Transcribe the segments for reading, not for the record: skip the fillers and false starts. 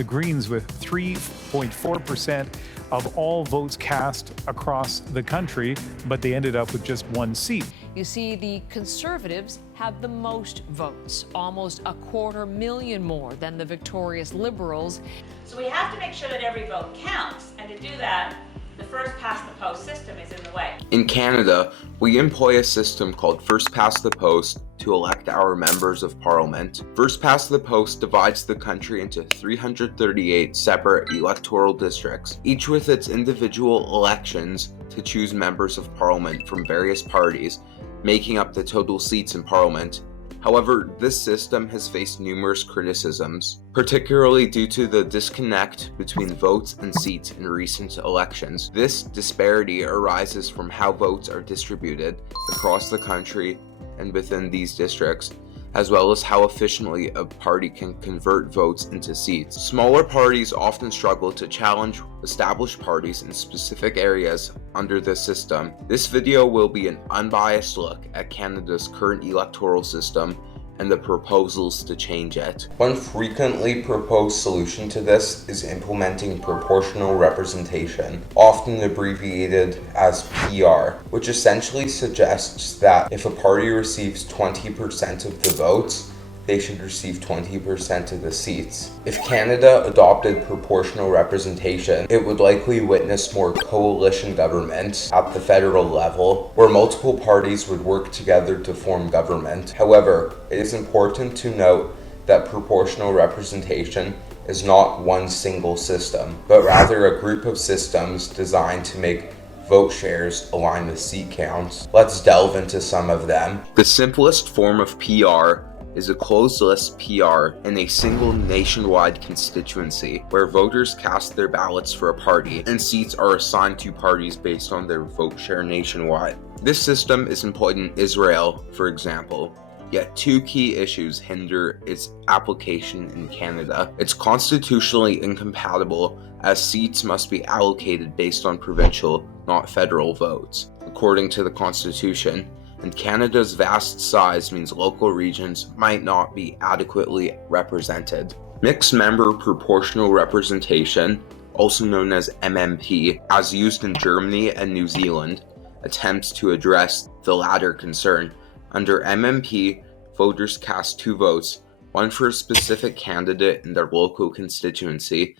The Greens with 3.4% of all votes cast across the country, but they ended up with just one seat. You see, the Conservatives have the most votes, almost 250,000 more than the victorious Liberals. So we have to make sure that every vote counts, and to do that, the first past the post system is in the way. In Canada, we employ a system called first past the post to elect our members of parliament. First past the post divides the country into 338 separate electoral districts, each with its individual elections to choose members of parliament from various parties, making up the total seats in parliament. However, this system has faced numerous criticisms, particularly due to the disconnect between votes and seats in recent elections. This disparity arises from how votes are distributed across the country and within these districts, as well as how efficiently a party can convert votes into seats. Smaller parties often struggle to challenge established parties in specific areas under this system. This video will be an unbiased look at Canada's current electoral system and the proposals to change it. One frequently proposed solution to this is implementing proportional representation, often abbreviated as PR, which essentially suggests that if a party receives 20% of the votes, they should receive 20% of the seats. If Canada adopted proportional representation, it would likely witness more coalition governments at the federal level, where multiple parties would work together to form government. However, it is important to note that proportional representation is not one single system, but rather a group of systems designed to make vote shares align with seat counts. Let's delve into some of them. The simplest form of PR is a closed list PR in a single nationwide constituency where voters cast their ballots for a party and seats are assigned to parties based on their vote share nationwide. This system is employed in Israel, for example, yet two key issues hinder its application in Canada. It's constitutionally incompatible as seats must be allocated based on provincial, not federal votes, according to the Constitution. And Canada's vast size means local regions might not be adequately represented. Mixed member proportional representation, also known as MMP, as used in Germany and New Zealand, attempts to address the latter concern. Under MMP, voters cast two votes, one for a specific candidate in their local constituency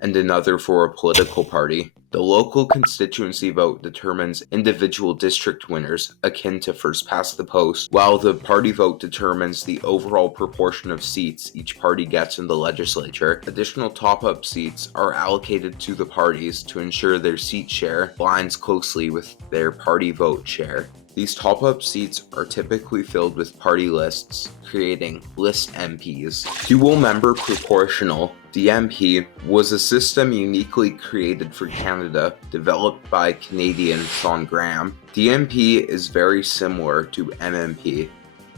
and another for a political party. The local constituency vote determines individual district winners, akin to first past the post, while the party vote determines the overall proportion of seats each party gets in the legislature. Additional top-up seats are allocated to the parties to ensure their seat share aligns closely with their party vote share. These top-up seats are typically filled with party lists, creating list MPs. Dual member proportional DMP was a system uniquely created for Canada, developed by Canadian Sean Graham. DMP is very similar to MMP.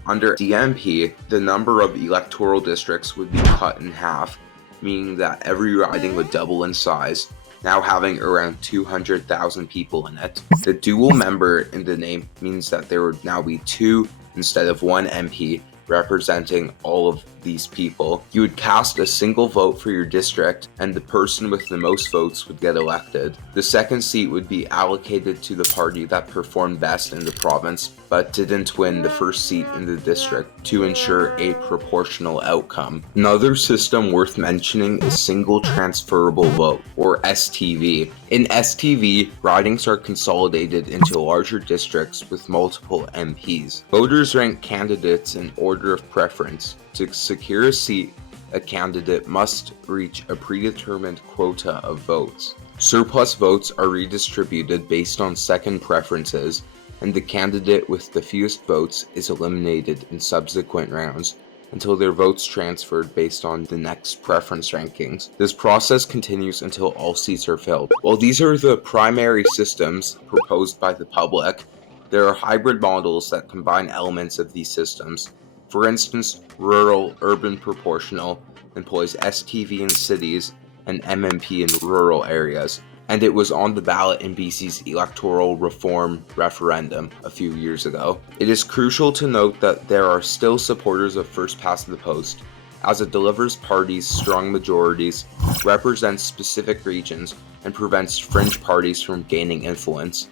Under DMP, the number of electoral districts would be cut in half, meaning that every riding would double in size, now having around 200,000 people in it. The dual member in the name means that there would now be two instead of one MP representing all of these people. You would cast a single vote for your district, and the person with the most votes would get elected. The second seat would be allocated to the party that performed best in the province, but didn't win the first seat in the district to ensure a proportional outcome. Another system worth mentioning is single transferable vote, or STV. In STV, ridings are consolidated into larger districts with multiple MPs. Voters rank candidates in order of preference. To secure a seat, a candidate must reach a predetermined quota of votes. Surplus votes are redistributed based on second preferences, and the candidate with the fewest votes is eliminated in subsequent rounds until their votes transferred based on the next preference rankings. This process continues until all seats are filled. While these are the primary systems proposed by the public, there are hybrid models that combine elements of these systems. For instance, rural-urban proportional employs STV in cities and MMP in rural areas, and it was on the ballot in BC's electoral reform referendum a few years ago. It is crucial to note that there are still supporters of first past the post, as it delivers parties strong majorities, represents specific regions, and prevents fringe parties from gaining influence.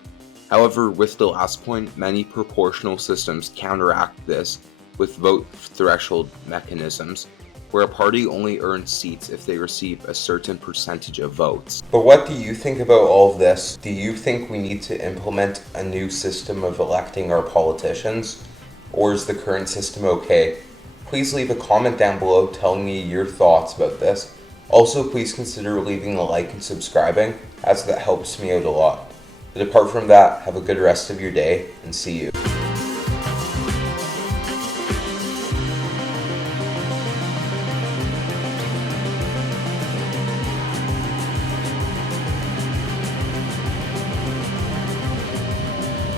However, with the last point, many proportional systems counteract this with vote threshold mechanisms, where a party only earns seats if they receive a certain percentage of votes. But what do you think about all of this? Do you think we need to implement a new system of electing our politicians? Or is the current system okay? Please leave a comment down below telling me your thoughts about this. Also, please consider leaving a like and subscribing, as that helps me out a lot. But apart from that, have a good rest of your day, and see you.